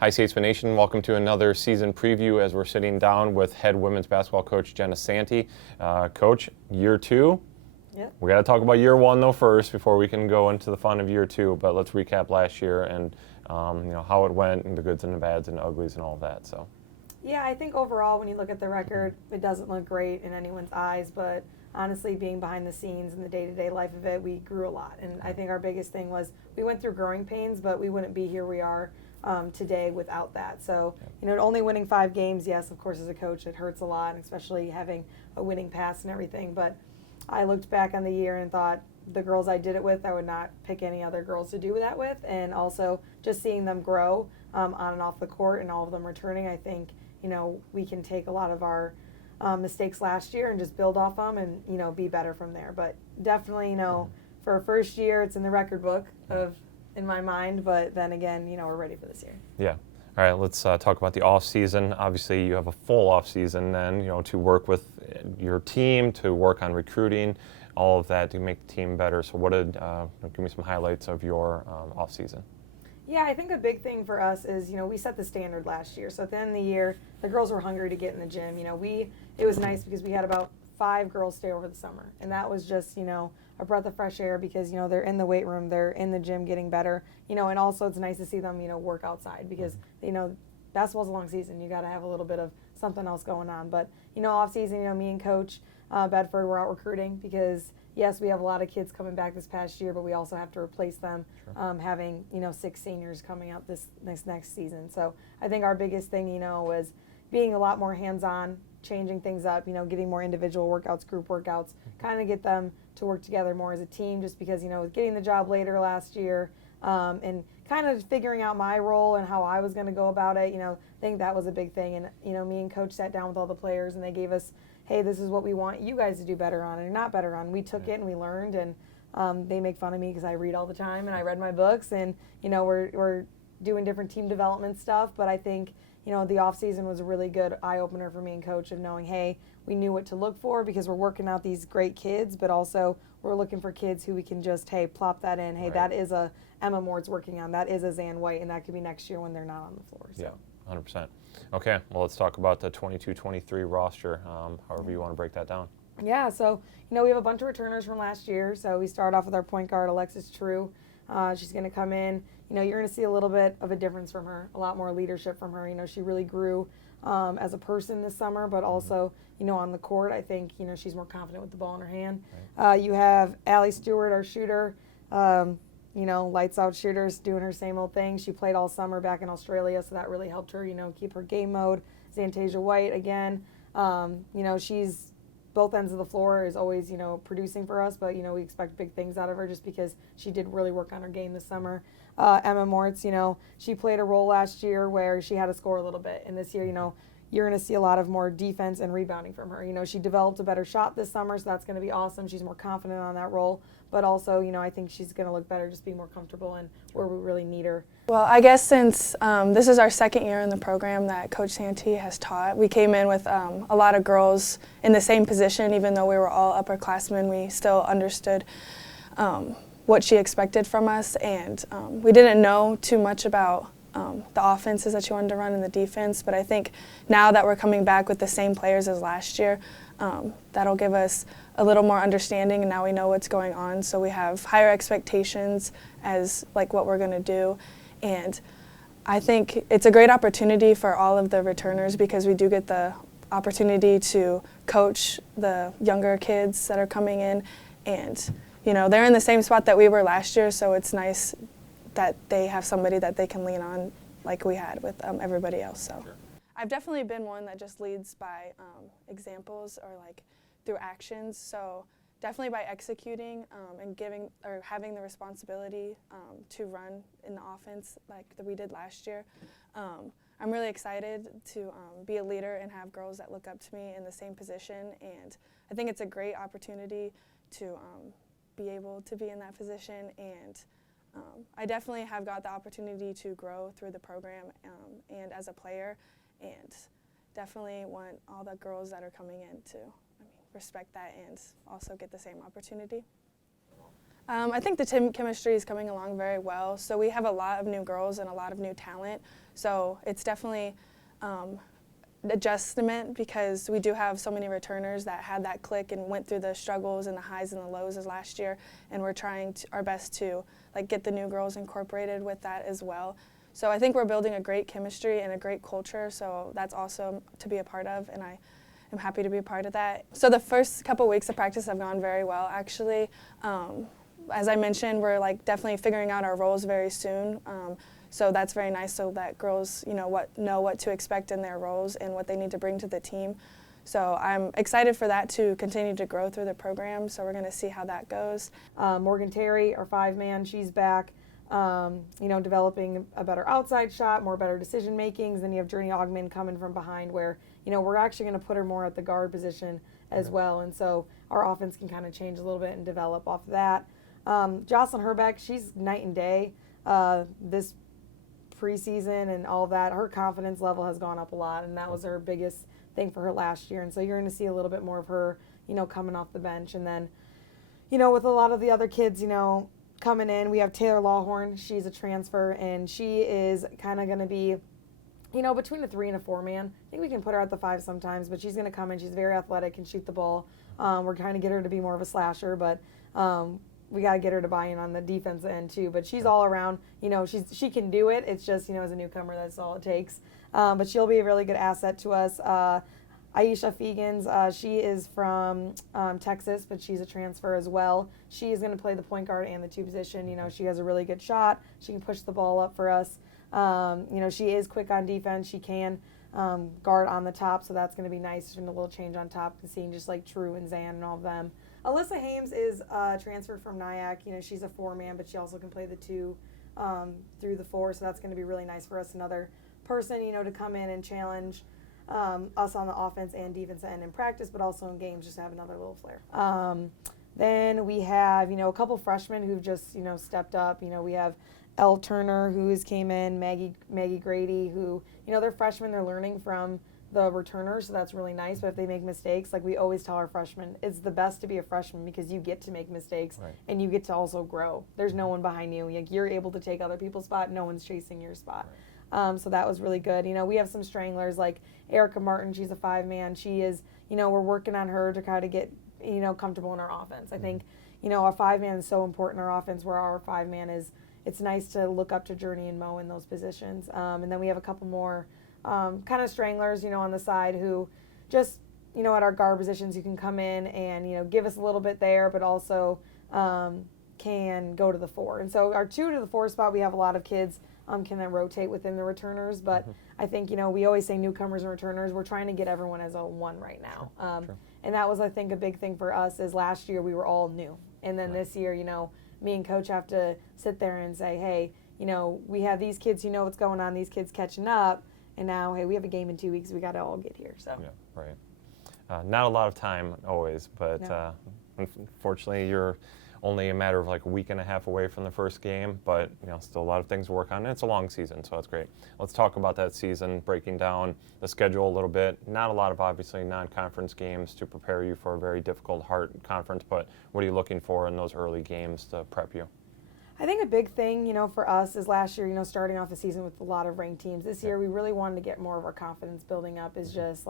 Hi, Statesmen Nation. Welcome to another season preview as we're sitting down with head women's basketball coach Jenna Santee. Coach, year two. Yep. We got to talk about year one though first before we can go into the fun of year two. But let's recap last year and how it went, and the goods and the bads and the uglies and all of that. So. Yeah, I think overall when you look at the record, it doesn't look great in anyone's eyes, but honestly, being behind the scenes and the day-to-day life of it, we grew a lot. And I think our biggest thing was we went through growing pains, but we wouldn't be here we are today without that. So, only winning 5 games, yes, of course, as a coach, it hurts a lot, especially having a winning past and everything. But I looked back on the year and thought the girls I did it with, I would not pick any other girls to do that with. And also just seeing them grow on and off the court and all of them returning, I think, we can take a lot of our mistakes last year and just build off them and, be better from there. But definitely, for a first year, it's in the record book in my mind. But then again, we're ready for this year. Yeah. All right, let's talk about the offseason. Obviously, you have a full offseason then, to work with your team, to work on recruiting, all of that to make the team better. So give me some highlights of your offseason. Yeah, I think a big thing for us is, we set the standard last year. So at the end of the year, the girls were hungry to get in the gym. It was nice because we had about 5 girls stay over the summer. And that was just, a breath of fresh air because, they're in the weight room, they're in the gym getting better, and also it's nice to see them, work outside because, basketball's a long season. You got to have a little bit of something else going on. But, off season, me and Coach Bedford were out recruiting because, yes, we have a lot of kids coming back this past year, but we also have to replace them, having, 6 seniors coming out this next season. So I think our biggest thing, was being a lot more hands-on, changing things up, getting more individual workouts, group workouts, kind of get them to work together more as a team just because, getting the job later last year and kind of figuring out my role and how I was going to go about it, I think that was a big thing. And, me and Coach sat down with all the players and they gave us, hey, this is what we want you guys to do better on and not better on. We took it and we learned, and they make fun of me because I read all the time and I read my books, and, we're doing different team development stuff. But I think, the off-season was a really good eye-opener for me and Coach of knowing, hey, we knew what to look for because we're working out these great kids, but also we're looking for kids who we can just, hey, plop that in. Hey, right. That is a Emma Moore's working on. That is a Zan White, and that could be next year when they're not on the floor. So. Yeah, 100%. Okay, well, let's talk about the 22-23 roster, however you want to break that down. Yeah, so, we have a bunch of returners from last year. So we start off with our point guard, Alexis True. She's going to come in. You're going to see a little bit of a difference from her, a lot more leadership from her. She really grew as a person this summer, but also, on the court, I think, she's more confident with the ball in her hand. Right. You have Allie Stewart, our shooter, lights out shooters, doing her same old thing. She played all summer back in Australia, so that really helped her, keep her game mode. Zantasia White, again, she's both ends of the floor, is always, producing for us, but, we expect big things out of her just because she did really work on her game this summer. Emma Moritz, she played a role last year where she had to score a little bit, and this year, you're going to see a lot of more defense and rebounding from her. She developed a better shot this summer, so that's going to be awesome. She's more confident on that role, but also, I think she's going to look better, just be more comfortable and where we really need her. Well, I guess since this is our second year in the program that Coach Santee has taught, we came in with a lot of girls in the same position. Even though we were all upperclassmen, we still understood what she expected from us, and we didn't know too much about the offenses that she wanted to run and the defense, but I think now that we're coming back with the same players as last year, that'll give us a little more understanding, and now we know what's going on, so we have higher expectations as like what we're going to do. And I think it's a great opportunity for all of the returners because we do get the opportunity to coach the younger kids that are coming in, and they're in the same spot that we were last year, so it's nice that they have somebody that they can lean on like we had with everybody else. So sure. I've definitely been one that just leads by examples or like through actions. So definitely by executing and giving or having the responsibility to run in the offense like that we did last year. I'm really excited to be a leader and have girls that look up to me in the same position, and I think it's a great opportunity to be able to be in that position, and I definitely have got the opportunity to grow through the program and as a player, and definitely want all the girls that are coming in to respect that and also get the same opportunity. I think the team chemistry is coming along very well. So we have a lot of new girls and a lot of new talent. So it's definitely adjustment because we do have so many returners that had that click and went through the struggles and the highs and the lows as last year. And we're trying our best to get the new girls incorporated with that as well. So I think we're building a great chemistry and a great culture. So that's awesome to be a part of, and I'm happy to be a part of that. So the first couple weeks of practice have gone very well, actually. As I mentioned, we're definitely figuring out our roles very soon. So that's very nice so that girls know what to expect in their roles and what they need to bring to the team. So I'm excited for that to continue to grow through the program. So we're going to see how that goes. Morgan Terry, our 5-man, she's back. Developing a better outside shot, more better decision makings. Then you have Journey Ogman coming from behind where, we're actually going to put her more at the guard position as well. And so our offense can kind of change a little bit and develop off of that. Jocelyn Herbeck, she's night and day this preseason and all that. Her confidence level has gone up a lot, and that was her biggest thing for her last year. And so you're going to see a little bit more of her, coming off the bench. And then, with a lot of the other kids, coming in, we have Taylor Lawhorn. She's a transfer, and she is kind of going to be, between a 3 and a 4-man. I think we can put her at the 5 sometimes, but she's going to come in. She's very athletic and shoot the ball. We're trying to get her to be more of a slasher, but we got to get her to buy in on the defense end too. But she's all around, she can do it. It's just, as a newcomer, that's all it takes. But she'll be a really good asset to us. Aisha Fegans, she is from Texas, but she's a transfer as well. She is going to play the point guard and the 2 position. She has a really good shot. She can push the ball up for us. She is quick on defense. She can guard on the top, so that's going to be nice. And a little change on top, seeing just like True and Zan and all of them. Alyssa Hames is transferred from Nyack. She's a 4-man, but she also can play the 2 through the 4, so that's going to be really nice for us. Another person, to come in and challenge us on the offense and defense end in practice, but also in games, just to have another little flair. Then we have, a couple freshmen who've just, stepped up. We have Elle Turner, who came in, Maggie Grady, who, they're freshmen, they're learning from the returners, so that's really nice. But if they make mistakes, like we always tell our freshmen, it's the best to be a freshman because you get to make mistakes and you get to also grow. There's no one behind you. You're able to take other people's spot. No one's chasing your spot. So that was really good. We have some stranglers like Erica Martin. She's a 5-man. She is, we're working on her to kind of get, comfortable in our offense. I think, our 5-man is so important in our offense where our 5-man is, it's nice to look up to Journey and Mo in those positions. And then we have a couple more kind of stranglers, on the side who just, at our guard positions, you can come in and, give us a little bit there, but also can go to the 4. And so our 2 to the 4 spot, we have a lot of kids can then rotate within the returners. But I think, we always say newcomers and returners. We're trying to get everyone as a 1 right now. Sure. And that was, I think, a big thing for us is last year we were all new. And then this year, me and coach have to sit there and say, hey, we have these kids who know what's going on, these kids catching up. And now, hey, we have a game in 2 weeks. We got to all get here. So. Yeah, right. Not a lot of time always, but unfortunately, you're only a matter of a week and a half away from the first game. But still a lot of things to work on. And it's a long season, so that's great. Let's talk about that season, breaking down the schedule a little bit. Not a lot of obviously non-conference games to prepare you for a very difficult Hart conference. But what are you looking for in those early games to prep you? I think a big thing, for us is last year, starting off the season with a lot of ranked teams. This year, we really wanted to get more of our confidence building up. Is just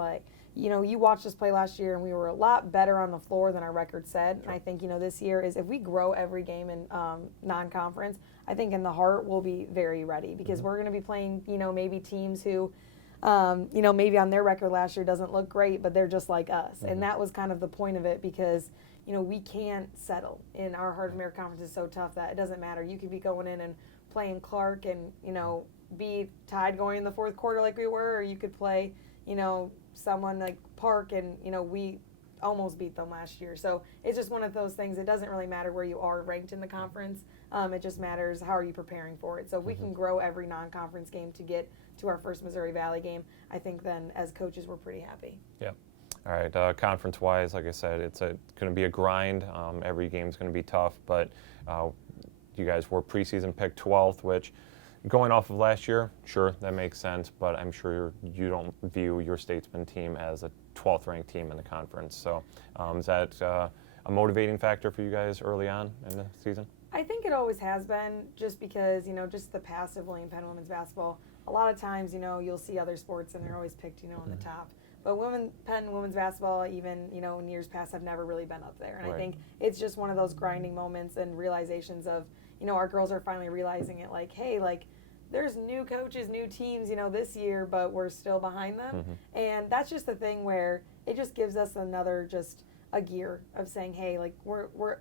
you watched us play last year, and we were a lot better on the floor than our record said. And I think, this year is if we grow every game in non-conference, I think in the Heart we'll be very ready because we're going to be playing, maybe teams who, maybe on their record last year doesn't look great, but they're just like us. And that was kind of the point of it because we can't settle. In our Heart of America Conference is so tough that it doesn't matter. You could be going in and playing Clark and, be tied going in the 4th quarter like we were, or you could play, someone like Park and, we almost beat them last year. So it's just one of those things. It doesn't really matter where you are ranked in the conference. It just matters how are you preparing for it. So if we can grow every non-conference game to get to our first Missouri Valley game, I think then as coaches we're pretty happy. Yeah. All right, conference-wise, like I said, it's going to be a grind. Every game's going to be tough, but you guys were preseason picked 12th, which going off of last year, sure, that makes sense, but I'm sure you don't view your Statesmen team as a 12th ranked team in the conference. So is that a motivating factor for you guys early on in the season? I think it always has been, just because, just the past of William Penn women's basketball. A lot of times, you'll see other sports and they're always picked, in the top. But Penn women's basketball, even, in years past, have never really been up there. And Right. I think it's just one of those grinding moments and realizations of, our girls are finally realizing it, like, hey, like, there's new coaches, new teams, this year, but we're still behind them. And that's just the thing where it just gives us another just a gear of saying, hey, like,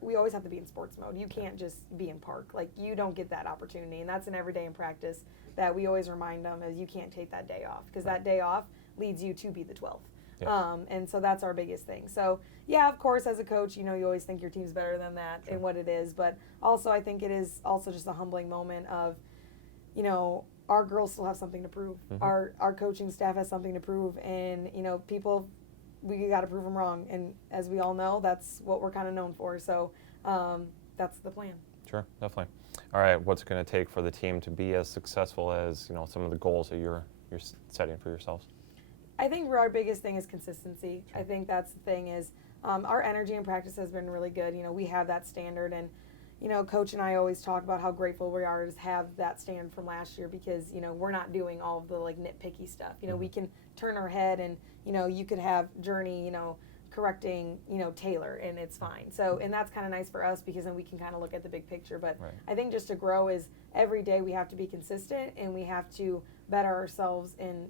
we always have to be in sports mode. You can't just be in park. Like, you don't get that opportunity. And that's an everyday in practice that we always remind them, is you can't take that day off, because that day off leads you to be the 12th. Yeah. And so that's our biggest thing. So, yeah, of course, as a coach, you always think your team's better than that and what it is. But also, I think it is also just a humbling moment of, our girls still have something to prove. Our coaching staff has something to prove. And, people, we got to prove them wrong. And as we all know, that's what we're kind of known for. So that's the plan. Sure, definitely. All right, what's it going to take for the team to be as successful as some of the goals that you're setting for yourselves? I think our biggest thing is consistency. I think that's the thing is our energy in practice has been really good. We have that standard, and Coach and I always talk about how grateful we are to have that standard from last year, because we're not doing all of the like nitpicky stuff. We can turn our head, and you could have Journey correcting Taylor, and it's fine. So, and that's kind of nice for us, because then we can kind of look at the big picture. But Right. I think just to grow is every day we have to be consistent, and we have to better ourselves in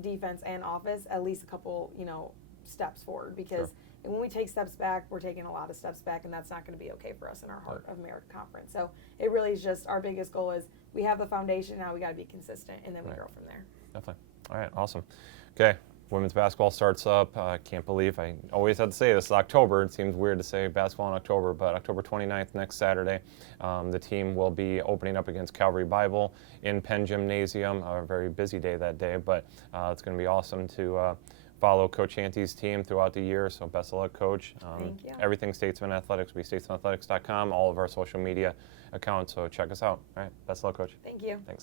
defense and offense at least a couple steps forward, because when we take steps back, we're taking a lot of steps back, and that's not going to be okay for us in our Heart of America Conference. So it really is just our biggest goal is we have the foundation, now we got to be consistent, and then we grow from there. Definitely. All right, awesome. Okay, women's basketball starts up. I can't believe I always have to say this is October. It seems weird to say basketball in October, but October 29th, next Saturday, the team will be opening up against Calvary Bible in Penn Gymnasium. A very busy day that day, but it's going to be awesome to follow Coach Hanty's team throughout the year. So best of luck, Coach. Thank you. Everything Statesmen Athletics will be statesmenathletics.com, all of our social media accounts. So check us out. All right, best of luck, Coach. Thank you. Thanks.